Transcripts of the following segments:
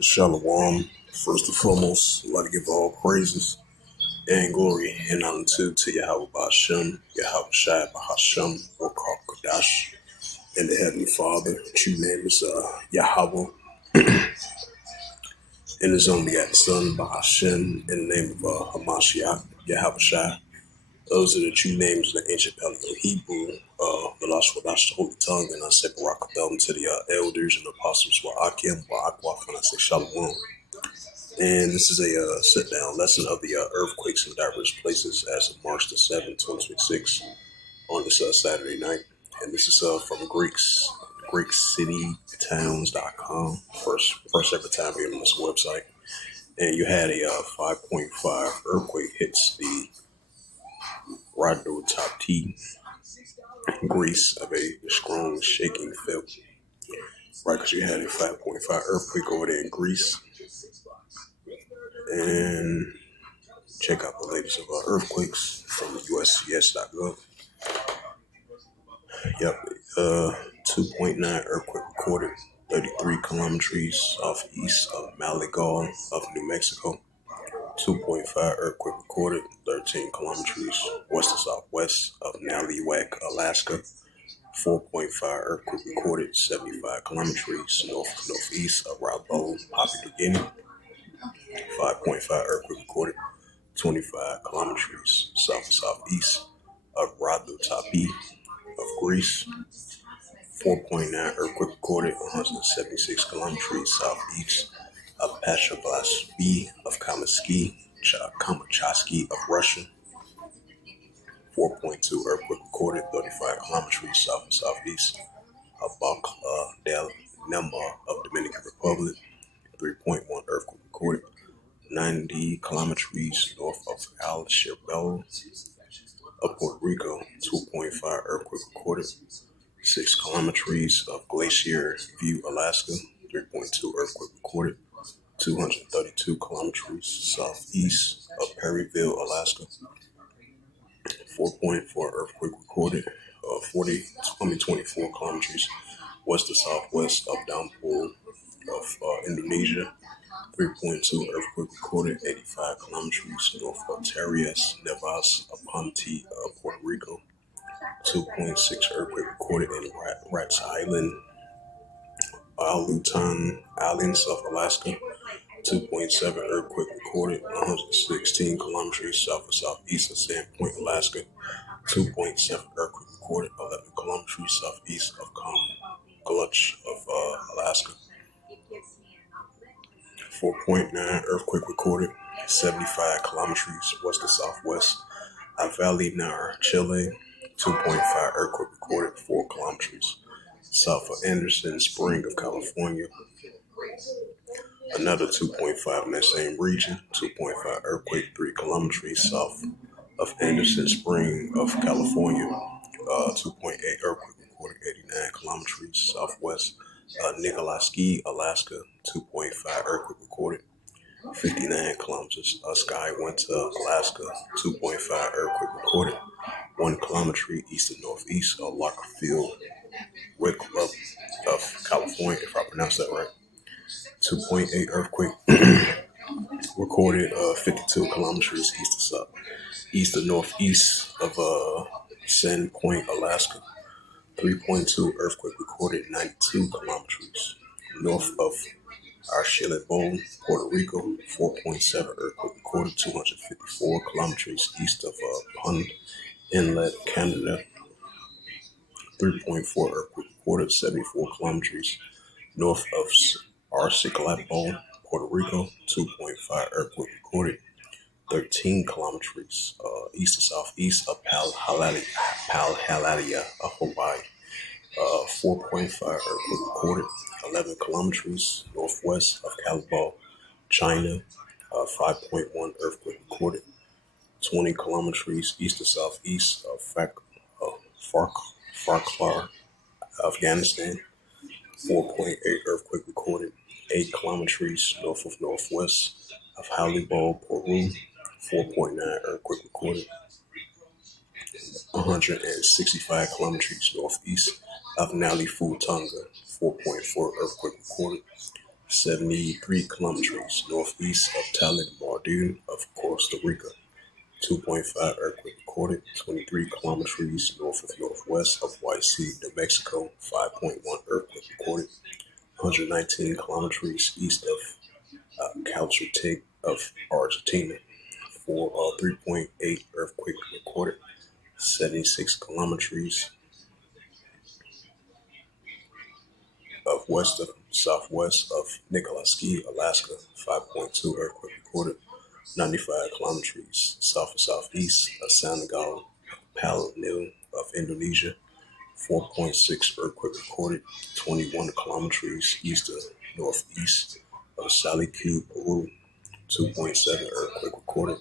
Shalom. First and foremost, I'd like to give all praises and glory and honor to Yahweh Ba'Shem, Yahweh Shai Ba'Hashem, Wakar Kodash, and the Heavenly Father. True name is Yahweh, and His only begotten Son, Ba'Shem, in the name of Hamashiach, Yahweh Shai. Those are the true names in the ancient Paleo Hebrew, the Lashon Kodash, the Holy Tongue, and I say Barakabel to the elders and apostles, Wa'akim, Wa'akwaf, and I say Shalom. And this is a sit-down lesson of the earthquakes in diverse places as of March the 7th, 2026 on this Saturday night. And this is from GreekCityTowns.com, first ever time here on this website. And you had a 5.5 earthquake hits the Rado Top T, Greece, of a strong shaking felt. Right, because you had a 5.5 earthquake over there in Greece. And check out the latest of earthquakes from USGS.gov. Yep, 2.9 earthquake recorded, 33 kilometers southeast of Malagal of New Mexico. 2.5 earthquake recorded, 13 kilometers west to southwest of Naliwak, Alaska. 4.5 earthquake recorded, 75 kilometers northeast of Rabaul, Papua New Guinea. 5.5 earthquake recorded, 25 kilometers southeast of Rado Tapi of Greece. 4.9 earthquake recorded, 176 kilometers southeast of Pashavas B of Kamchatsky of Russia. 4.2 earthquake recorded, 35 kilometers south and southeast of Bakla del Nema of Dominican Republic. 3.1 earthquake recorded, 90 kilometers north of Al Shirbel of Puerto Rico. 2.5 earthquake recorded, 6 kilometers of Glacier View, Alaska. 3.2 earthquake recorded, 232 kilometers southeast of Perryville, Alaska. 4.4 earthquake recorded, 24 kilometers west to southwest of Downpool of Indonesia. 3.2 earthquake recorded, 85 kilometers north of Tarias Nevas Aponte of Puerto Rico. 2.6 earthquake recorded in Rats Island, Aleutian Islands of Alaska. 2.7 earthquake recorded, 116 kilometers south and southeast of Sandpoint, Alaska. 2.7 earthquake recorded, 11 kilometers southeast of Gulch of Alaska. 4.9 earthquake recorded, 75 kilometers west to southwest of Valley Nar, Chile. 2.5 earthquake recorded, 4 kilometers south of Anderson Spring of California. Another 2.5 in that same region. 2.5 earthquake, 3 kilometers south of Anderson Spring of California. 2.8 earthquake recorded, 89 kilometers southwest Nikolaski, Alaska. 2.5 earthquake recorded, 59 kilometers Sky Winter, Alaska. 2.5 earthquake recorded, 1 kilometer east and northeast of Lockfield, Wickliffe of California, if I pronounce that right. 2.8 earthquake recorded, 52 kilometers east to northeast of Sandpoint, Alaska. 3.2 earthquake recorded, 92 kilometers north of Archilabo, Puerto Rico. 4.7 earthquake recorded, 254 kilometers east of Pond Inlet, Canada. 3.4 earthquake recorded, 74 kilometers north of Archilabo, Puerto Rico. 2.5 earthquake recorded, 13 kilometers east to southeast of Palhalalia, Hawaii. 4.5 earthquake recorded, 11 kilometers northwest of Calabo, China. 5.1 earthquake recorded, 20 kilometers east to southeast of Farklar, Afghanistan. 4.8 earthquake recorded, 8 kilometers north of northwest of Halibo, Peru. 4.9 earthquake recorded, 165 kilometers northeast of Nali Futonga, 4.4 earthquake recorded. 73 kilometers northeast of Talent Mardin of Costa Rica. 2.5 earthquake recorded. 23 kilometers north of northwest of White Sea, New Mexico. 5.1 earthquake recorded. 119 kilometers east of Calchatek of Argentina. 3.8 earthquake recorded. 76 kilometers of west of southwest of Nikolaski, Alaska. 5.2 earthquake recorded. 95 kilometers south and southeast of Senegal, Palinil of Indonesia. 4.6 earthquake recorded. 21 kilometers east of northeast of Salicu, Peru. 2.7 earthquake recorded.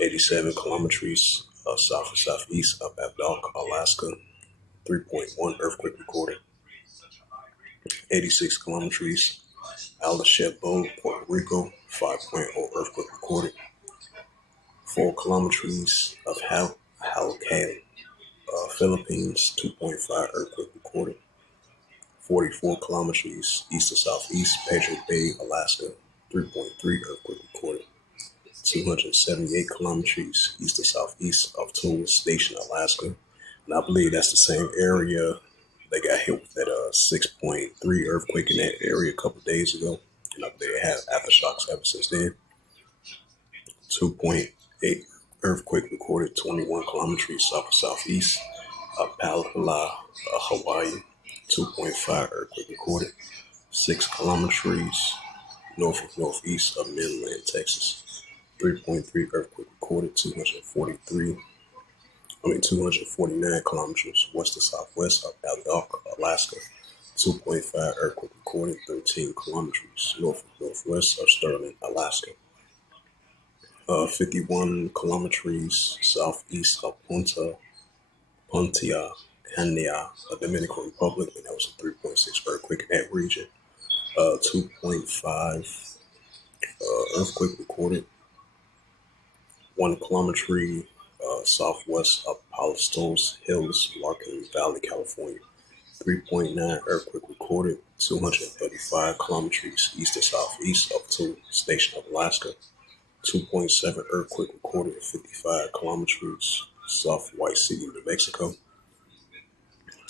87 kilometers south and southeast of Abdalk, Alaska. 3.1 earthquake recorded. 86 kilometers Alachebo, Puerto Rico. 5.0 earthquake recorded. 4 kilometers of Halcale, Philippines. 2.5 earthquake recorded. 44 kilometers east of southeast Pedro Bay, Alaska. 3.3 earthquake recorded. 278 kilometers east of southeast of Tool Station, Alaska. And I believe that's the same area they got hit with that 6.3 earthquake in that area a couple of days ago. And I believe they have aftershocks ever since then. 2.8 earthquake recorded 21 kilometers south of southeast of Palhala, Hawaii. 2.5 earthquake recorded 6 kilometers north of northeast of Midland, Texas. 3.3 earthquake recorded 249 kilometers west to southwest of Aldock, Alaska. 2.5 earthquake recorded 13 kilometers north of northwest of Sterling, Alaska. 51 kilometers southeast of Punta Cana, Dominican Republic, and that was a 3.6 earthquake in that region. 2.5 earthquake recorded 1 kilometer southwest of Palos Hills, Larkin Valley, California. 3.9 earthquake recorded 235 kilometers east to southeast of Tool Station of Alaska. 2.7 earthquake recorded 55 kilometers south White City, New Mexico.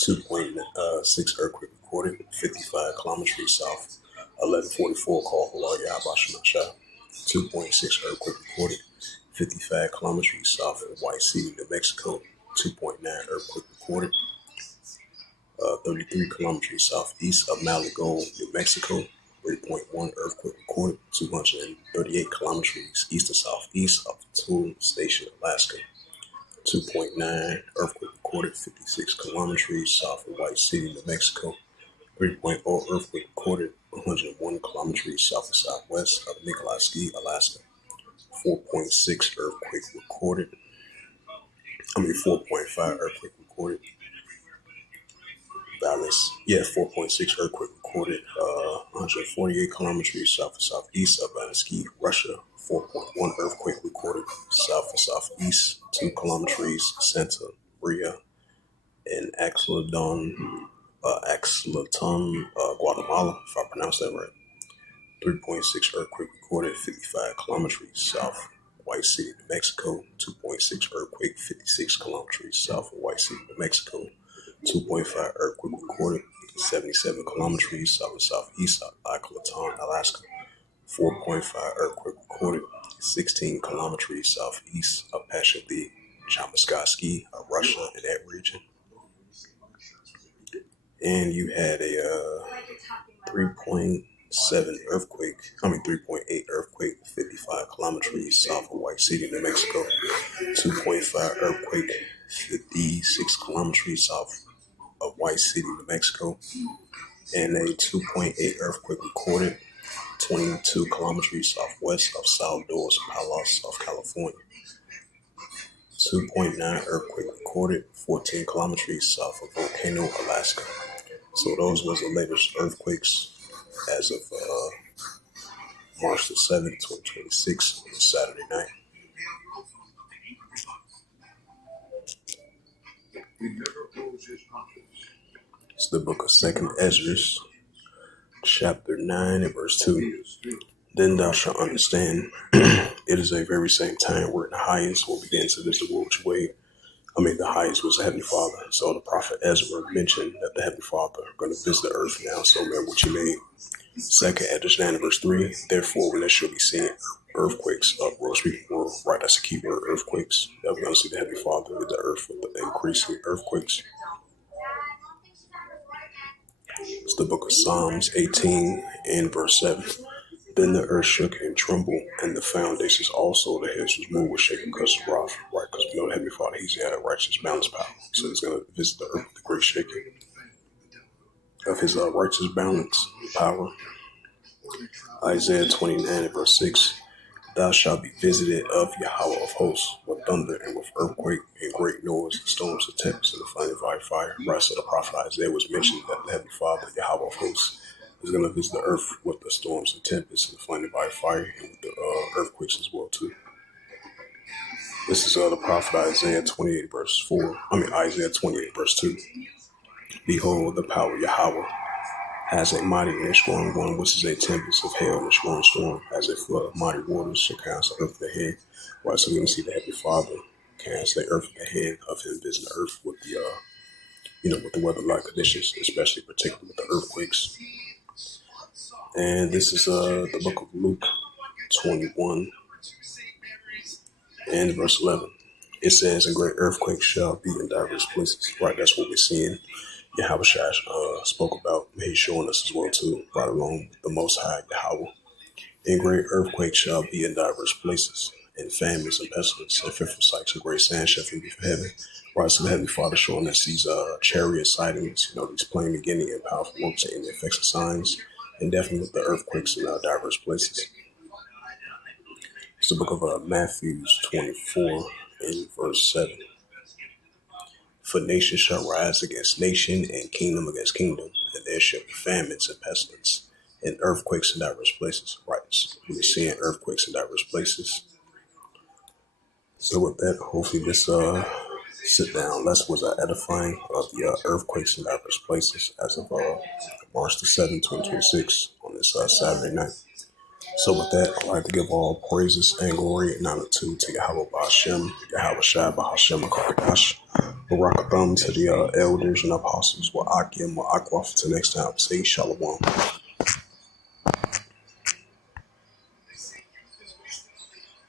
2.6 earthquake recorded 55 kilometers south 1144 called Hawaii, Abashimasha. 2.6 earthquake recorded 55 kilometers south of White City, New Mexico. 2.9 earthquake recorded 33 kilometers southeast of Malago, New Mexico. 3.1 earthquake recorded 238 kilometers east to southeast of Tool Station, Alaska. 2.9 earthquake recorded 56 kilometers south of White City, New Mexico. 3.0 earthquake recorded 101 kilometers south and southwest of Nikolaski, Alaska. 4.6 earthquake recorded. 4.5 earthquake recorded. Dallas. 4.6 earthquake recorded 148 kilometers south and southeast of Bansky, Russia. 4.1 earthquake recorded south and southeast 2 kilometers Santa Maria in Axleton, Guatemala, if I pronounced that right. 3.6 earthquake recorded 55 kilometers south White City, New Mexico. 2.6 earthquake 56 kilometers south of White City, New Mexico. 2.5 earthquake recorded 77 kilometers south and southeast of Axleton, Alaska. 4.5 earthquake recorded 16 kilometers southeast of Pashali, Chamaskaski, Russia, in that region. And you had a 3.8 earthquake 55 kilometers south of White City, New Mexico. 2.5 earthquake 56 kilometers south of White City, New Mexico. And a 2.8 earthquake recorded 22 kilometers southwest of Salvador, Palos of California. 2.9 earthquake recorded 14 kilometers south of Volcano, Alaska. So those was the latest earthquakes as of March the 7th, 2026, on Saturday night. It's the book of Second Ezra, chapter 9 and verse 2. Then thou shalt understand it is a very same time where the highest will begin to visit the world which way. The highest was the Heavenly Father. So the prophet Ezra mentioned that the Heavenly Father are going to visit the earth now. So remember what you made. Second Ezra 9 and verse 3. Therefore, when there shall be seen earthquakes, world speaking world, right? That's the key word, earthquakes. That we're going to see the Heavenly Father with the earth with the increasing earthquakes. It's the book of Psalms 18 and verse 7. Then the earth shook and trembled, and the foundations also, the heads was moved with shaking because of wrath, right? Because we know the Heavenly Father, He's got a righteous balance power. So He's going to visit the earth with the great shaking of His righteous balance power. Isaiah 29 and verse 6. Thou shalt be visited of Yahweh of hosts with thunder and with earthquake and great noise and storms of tempest and the flaming fire. Right, so the prophet Isaiah was mentioned that the Heavenly Father, Yahweh of hosts, is going to visit the earth with the storms and tempests and the flaming fire and with the earthquakes as well too. This is the prophet Isaiah 28 verse 4. Isaiah 28 verse 2. Behold, the power of Yahweh has a mighty and strong one, which is a tempest of hail and a strong storm, as a flood of mighty waters shall cast the earth at the head. Right, so we're going to see the Heavenly Father cast the earth at the head of Him visiting the earth with the, with the weather-like conditions, especially particularly with the earthquakes. And this is the book of Luke 21 and verse 11. It says, "And great earthquakes shall be in diverse places." Right, that's what we're seeing. Yahweh Shai spoke about. He's showing us as well too, right along with the Most High Yahweh. And great earthquakes shall be in diverse places, and famines and pestilence, and fearful sights and great sand shall be from heaven. Right, so the Heavenly Father showing us these chariot sightings, these plain beginning and powerful works and the effects of signs, and definitely with the earthquakes in diverse places. It's the book of Matthew 24 and verse 7. For nation shall rise against nation, and kingdom against kingdom, and there shall be famines and pestilence, and earthquakes in diverse places. Right, so we're seeing earthquakes in diverse places. So with that, hopefully this sit down lesson was edifying of the earthquakes in diverse places as of March the 7th, 2026 on this Saturday night. So with that, I'd like to give all praises and glory and honor to Yahweh Ba'ashem, Yahweh Shai Ba'ashem Akaradash, Barakatham to the elders and apostles, Wa'akim, Wa'akwaf, to next time, say Shalom.